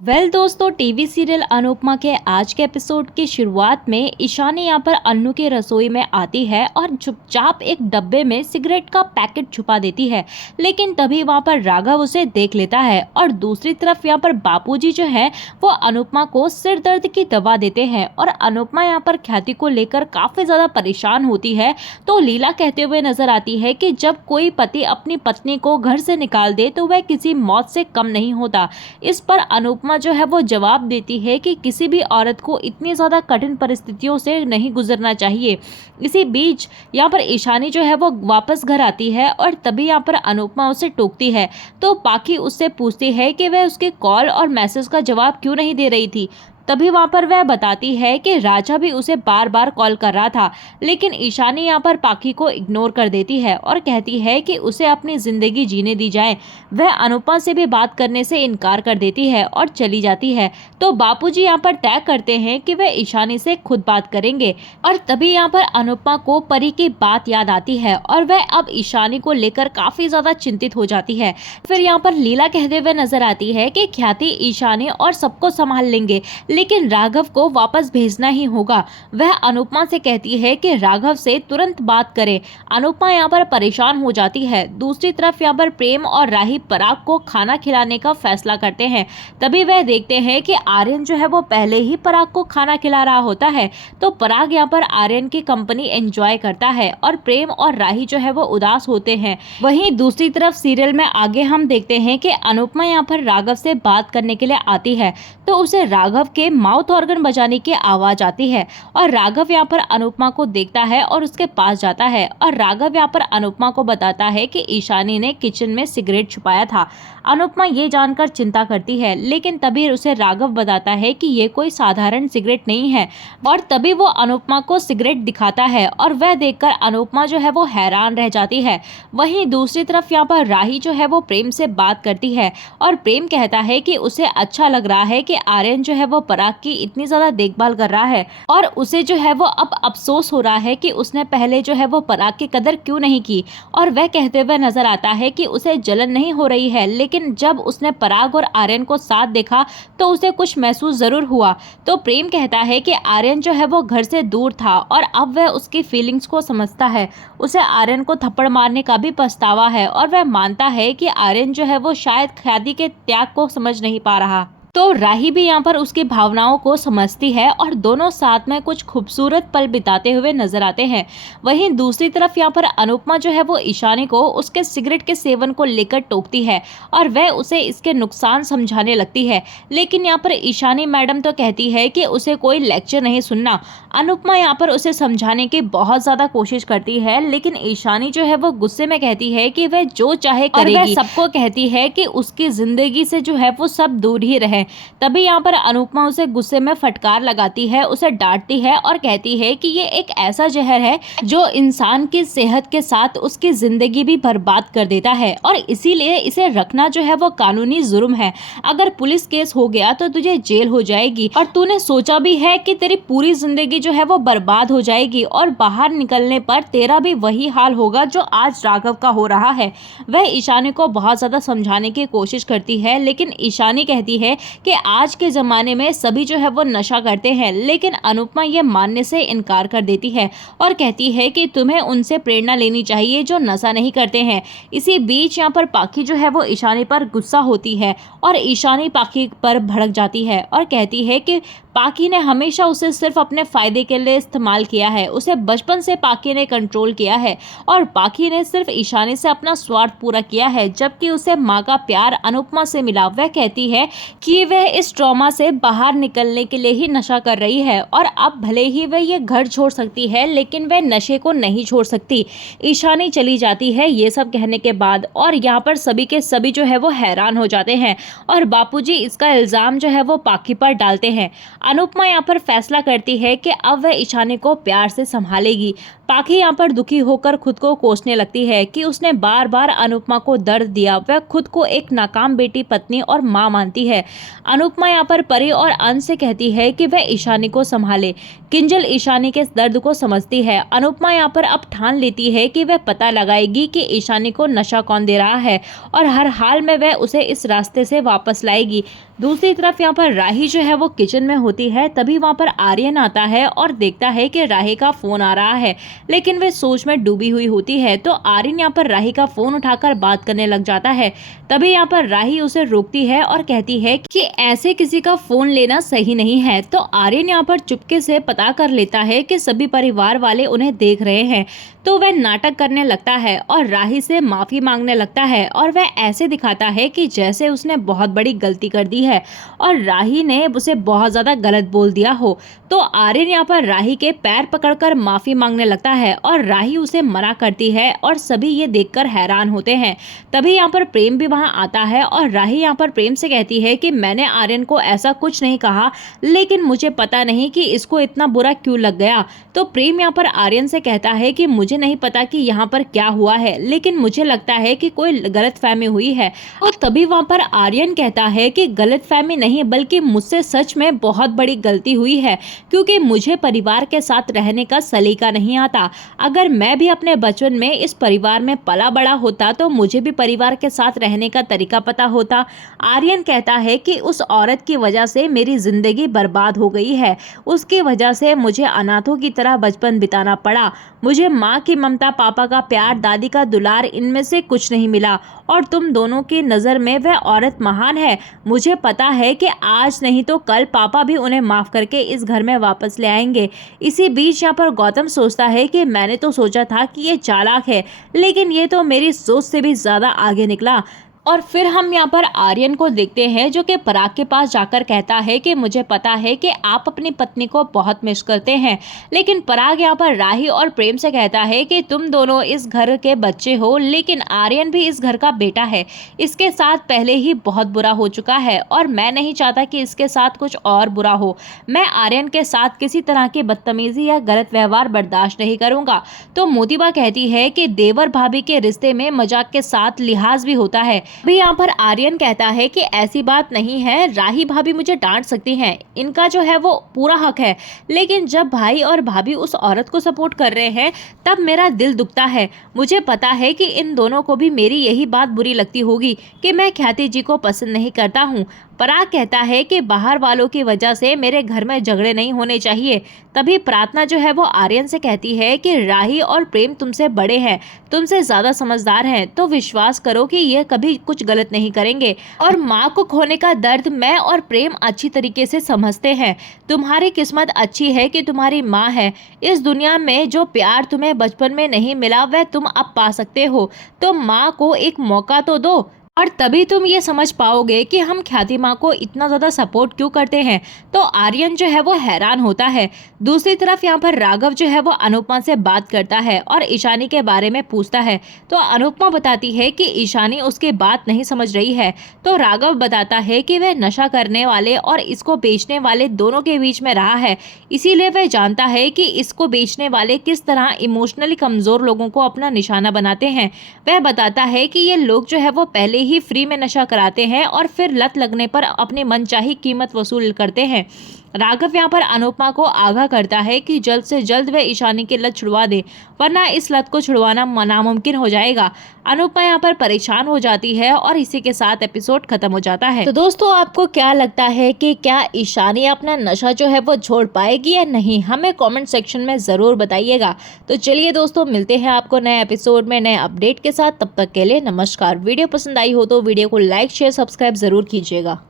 दोस्तों, TV serial Anupama के आज के एपिसोड की शुरुआत में ईशानी यहाँ पर अन्नू की रसोई में आती है और चुपचाप एक डब्बे में सिगरेट का पैकेट छुपा देती है। लेकिन तभी वहाँ पर राघव उसे देख लेता है और दूसरी तरफ यहाँ पर बापूजी जो है वो अनुपमा को सिर दर्द की दवा देते हैं और अनुपमा यहाँ पर ख्याति को लेकर काफी ज्यादा परेशान होती है। तो लीला कहते हुए नजर आती है कि जब कोई पति अपनी पत्नी को घर से निकाल दे तो वह किसी मौत से कम नहीं होता। इस पर अनुपमा जो है वो जवाब देती है कि किसी भी औरत को इतनी ज्यादा कठिन परिस्थितियों से नहीं गुजरना चाहिए। इसी बीच यहाँ पर ईशानी जो है वो वापस घर आती है और तभी यहाँ पर अनुपमा उसे टोकती है। तो पाखी उससे पूछती है कि वह उसके कॉल और मैसेज का जवाब क्यों नहीं दे रही थी। तभी वहां पर वह बताती है कि राजा भी उसे बार बार कॉल कर रहा था, लेकिन ईशानी यहाँ पर पाखी को इग्नोर कर देती है और कहती है कि उसे अपनी जिंदगी जीने दी जाए। वह अनुपमा से भी बात करने से इनकार कर देती है और चली जाती है। तो बापूजी यहाँ पर तय करते हैं कि वह ईशानी से खुद बात करेंगे और तभी यहाँ पर अनुपमा को परी की बात याद आती है और वह अब ईशानी को लेकर काफी ज्यादा चिंतित हो जाती है। फिर यहाँ पर लीला कहते हुए नजर आती है कि ख्याति, ईशानी और सबको संभाल लेंगे, लेकिन राघव को वापस भेजना ही होगा। वह अनुपमा से कहती है कि राघव से तुरंत बात करें। अनुपमा यहाँ पर परेशान हो जाती है। दूसरी तरफ यहाँ पर प्रेम और राही पराग को खाना खिलाने का फैसला करते हैं। तभी वह देखते हैं कि आर्यन जो है वो पहले ही पराग को खाना खिला रहा होता है। तो पराग यहाँ पर आर्यन की कंपनी एंजॉय करता है और प्रेम और राही जो है वो उदास होते हैं। वहीं दूसरी तरफ सीरियल में आगे हम देखते हैं कि अनुपमा यहाँ पर राघव से बात करने के लिए आती है तो उसे राघव के माउथ ऑर्गन बजाने की आवाज आती है और राघव यहाँ पर अनुपमा को देखता है और उसके पास जाता है और राघव यहाँ पर अनुपमा को बताता है कि ईशानी ने किचन में सिगरेट छुपाया था। अनुपमा ये जानकर चिंता करती है, लेकिन तभी उसे राघव बताता है कि ये कोई साधारण सिगरेट नहीं है और तभी वो अनुपमा को सिगरेट दिखाता है और वह देखकर अनुपमा जो है वो हैरान रह जाती है। वहीं दूसरी तरफ यहाँ पर राही जो है वो प्रेम से बात करती है और प्रेम कहता है कि उसे अच्छा लग रहा है कि आर्यन जो है वो पराग की इतनी ज्यादा देखभाल कर रहा है और उसे जो है वो अब अफसोस हो रहा है कि उसने पहले जो है वो पराग की कदर क्यों नहीं की। और वह कहते हुए नजर आता है कि उसे जलन नहीं हो रही है, लेकिन जब उसने पराग और आर्यन को साथ देखा तो उसे कुछ महसूस जरूर हुआ। तो प्रेम कहता है कि आर्यन जो है वो घर से दूर था और अब वह उसकी फीलिंग्स को समझता है। उसे आर्यन को थप्पड़ मारने का भी पछतावा है और वह मानता है कि आर्यन जो है वो शायद ख्याति के त्याग को समझ नहीं पा रहा। तो राही भी यहाँ पर उसकी भावनाओं को समझती है और दोनों साथ में कुछ खूबसूरत पल बिताते हुए नजर आते हैं। वहीं दूसरी तरफ यहाँ पर अनुपमा जो है वो ईशानी को उसके सिगरेट के सेवन को लेकर टोकती है और वह उसे इसके नुकसान समझाने लगती है, लेकिन यहाँ पर ईशानी मैडम तो कहती है कि उसे कोई लेक्चर नहीं सुनना। अनुपमा यहाँ पर उसे समझाने की बहुत ज्यादा कोशिश करती है, लेकिन ईशानी जो है वो गुस्से में कहती है कि वह जो चाहे करेगी और वह सबको कहती है कि उसकी जिंदगी से जो है वो सब दूर ही रहे। तभी यहाँ पर अनुपमा उसे गुस्से में फटकार लगाती है, उसे डांटती है और कहती है कि ये एक ऐसा जहर है जो इंसान की सेहत के साथ उसकी जिंदगी भी बर्बाद कर देता है और इसीलिए इसे रखना जो है वो कानूनी जुर्म है। अगर पुलिस केस हो गया तो तुझे जेल हो जाएगी और तूने सोचा भी है कि तेरी पूरी जिंदगी जो है वो बर्बाद हो जाएगी और बाहर निकलने पर तेरा भी वही हाल होगा जो आज राघव का हो रहा है। वह ईशानी को बहुत ज्यादा समझाने की कोशिश करती है, लेकिन ईशानी कहती है कि आज के ज़माने में सभी जो है वो नशा करते हैं, लेकिन अनुपमा ये मानने से इनकार कर देती है और कहती है कि तुम्हें उनसे प्रेरणा लेनी चाहिए जो नशा नहीं करते हैं। इसी बीच यहाँ पर पाखी जो है वो ईशानी पर गुस्सा होती है और ईशानी पाखी पर भड़क जाती है और कहती है कि पाखी ने हमेशा उसे सिर्फ अपने फायदे के लिए इस्तेमाल किया है। उसे बचपन से पाखी ने कंट्रोल किया है और पाखी ने सिर्फ ईशानी से अपना स्वार्थ पूरा किया है, जबकि उसे माँ का प्यार अनुपमा से मिला। वह कहती है कि वह इस ट्रॉमा से बाहर निकलने के लिए ही नशा कर रही है और अब भले ही वह ये घर छोड़ सकती है, लेकिन वह नशे को नहीं छोड़ सकती। ईशानी चली जाती है ये सब कहने के बाद और यहाँ पर सभी के सभी जो है वो हैरान हो जाते हैं और बापूजी इसका इल्जाम जो है वो पाखी पर डालते हैं। अनुपमा यहाँ पर फैसला करती है कि अब वह ईशानी को प्यार से संभालेगी। पाखी यहाँ पर दुखी होकर खुद को कोसने लगती है कि उसने बार बार अनुपमा को दर्द दिया। वह खुद को एक नाकाम बेटी, पत्नी और माँ मानती है। अनुपमा यहाँ पर परी और अंश से कहती है कि वह ईशानी को संभाले। किंजल ईशानी के दर्द को समझती है। अनुपमा यहाँ पर अब ठान लेती है कि वह पता लगाएगी कि ईशानी को नशा कौन दे रहा है और हर हाल में वह उसे इस रास्ते से वापस लाएगी। दूसरी तरफ यहाँ पर राही जो है वो किचन में होती है। तभी वहाँ पर आर्यन आता है और देखता है कि राही का फोन आ रहा है, लेकिन वह सोच में डूबी हुई होती है। तो आर्यन यहाँ पर राही का फोन उठाकर बात करने लग जाता है। तभी यहाँ पर राही उसे रोकती है और कहती है कि ऐसे किसी का फोन लेना सही नहीं है। तो आर्यन यहाँ पर चुपके से पता कर लेता है कि सभी परिवार वाले उन्हें देख रहे हैं। तो वह नाटक करने लगता है और राही से माफी मांगने लगता है और वह ऐसे दिखाता है कि जैसे उसने बहुत बड़ी गलती कर दी है और राही ने उसे बहुत ज्यादा गलत बोल दिया हो। तो आर्यन यहाँ पर राही के पैर पकड़कर माफी मांगने लगता है और राही उसे मना करती है और सभी ये देखकर हैरान होते हैं। तभी यहाँ पर प्रेम भी वहां आता है और राही यहाँ पर प्रेम से कहती है कि मैंने आर्यन को ऐसा कुछ नहीं कहा, लेकिन मुझे पता नहीं कि इसको इतना बुरा क्यों लग गया। तो प्रेम यहाँ पर आर्यन से कहता है कि मुझे नहीं पता कि यहाँ पर क्या हुआ है, लेकिन मुझे लगता है कि कोई गलतफहमी हुई है। और तभी वहाँ पर आर्यन कहता है कि गलतफहमी नहीं, बल्कि मुझसे सच में बहुत बड़ी गलती हुई है, क्योंकि मुझे परिवार के साथ रहने का सलीका नहीं आता। अगर मैं भी अपने बचपन में इस परिवार में पला बड़ा होता तो मुझे भी परिवार के साथ रहने का तरीका पता होता। आर्यन कहता है कि उस औरत की वजह से मेरी जिंदगी बर्बाद हो गई है। उसकी वजह से मुझे अनाथों की तरह बचपन बिताना पड़ा। मुझे माँ की ममता, पापा का प्यार, दादी का दुलार, इनमें से कुछ नहीं मिला और तुम दोनों की नज़र में वह औरत महान है। मुझे पता है कि आज नहीं तो कल पापा भी उन्हें माफ़ करके इस घर में वापस ले आएंगे। इसी बीच यहाँ पर गौतम सोचता है कि मैंने तो सोचा था कि ये चालाक है, लेकिन ये तो मेरी सोच से भी ज़्यादा आगे निकला। और फिर हम यहाँ पर आर्यन को देखते हैं जो कि पराग के पास जाकर कहता है कि मुझे पता है कि आप अपनी पत्नी को बहुत मिस करते हैं, लेकिन पराग यहाँ पर राही और प्रेम से कहता है कि तुम दोनों इस घर के बच्चे हो, लेकिन आर्यन भी इस घर का बेटा है। इसके साथ पहले ही बहुत बुरा हो चुका है और मैं नहीं चाहता कि इसके साथ कुछ और बुरा हो। मैं आर्यन के साथ किसी तरह की बदतमीजी या गलत व्यवहार बर्दाश्त नहीं करूंगा। तो मोतीबा कहती है कि देवर भाभी के रिश्ते में मजाक के साथ लिहाज भी होता है। भी यहाँ पर आर्यन कहता है कि ऐसी बात नहीं है, राही भाभी मुझे डांट सकती हैं, इनका जो है वो पूरा हक है, लेकिन जब भाई और भाभी उस औरत को सपोर्ट कर रहे हैं तब मेरा दिल दुखता है। मुझे पता है कि इन दोनों को भी मेरी यही बात बुरी लगती होगी कि मैं ख्याति जी को पसंद नहीं करता हूँ। पराग कहता है कि बाहर वालों की वजह से मेरे घर में झगड़े नहीं होने चाहिए। तभी प्रार्थना जो है वो आर्यन से कहती है कि राही और प्रेम तुमसे बड़े हैं, तुमसे ज्यादा समझदार हैं, तो विश्वास करो कि ये कभी कुछ गलत नहीं करेंगे। और माँ को खोने का दर्द मैं और प्रेम अच्छी तरीके से समझते हैं। तुम्हारी किस्मत अच्छी है कि तुम्हारी माँ है। इस दुनिया में जो प्यार तुम्हें बचपन में नहीं मिला वह तुम अब पा सकते हो, तो माँ को एक मौका तो दो और तभी तुम ये समझ पाओगे कि हम ख्याति माँ को इतना ज़्यादा सपोर्ट क्यों करते हैं। तो आर्यन जो है वो हैरान होता है। दूसरी तरफ यहाँ पर राघव जो है वो अनुपमा से बात करता है और ईशानी के बारे में पूछता है। तो अनुपमा बताती है कि ईशानी उसकी बात नहीं समझ रही है। तो राघव बताता है कि वह नशा करने वाले और इसको बेचने वाले दोनों के बीच में रहा है, इसीलिए वह जानता है कि इसको बेचने वाले किस तरह इमोशनली कमज़ोर लोगों को अपना निशाना बनाते हैं। वह बताता है कि ये लोग जो है वो पहले ही फ्री में नशा कराते हैं और फिर लत लगने पर अपनी मनचाही कीमत वसूल करते हैं। राघव यहाँ पर अनुपमा को आगाह करता है कि जल्द से जल्द वह ईशानी की लत छुड़वा दे, वरना इस लत को छुड़वाना नामुमकिन हो जाएगा। अनुपमा यहाँ पर परेशान हो जाती है और इसी के साथ एपिसोड खत्म हो जाता है। तो दोस्तों, आपको क्या लगता है कि क्या ईशानी अपना नशा जो है वो छोड़ पाएगी या नहीं, हमें कमेंट सेक्शन में ज़रूर बताइएगा। तो चलिए दोस्तों, मिलते हैं आपको नए एपिसोड में नए अपडेट के साथ। तब तक के लिए नमस्कार। वीडियो पसंद आई हो तो वीडियो को लाइक, शेयर, सब्सक्राइब ज़रूर कीजिएगा।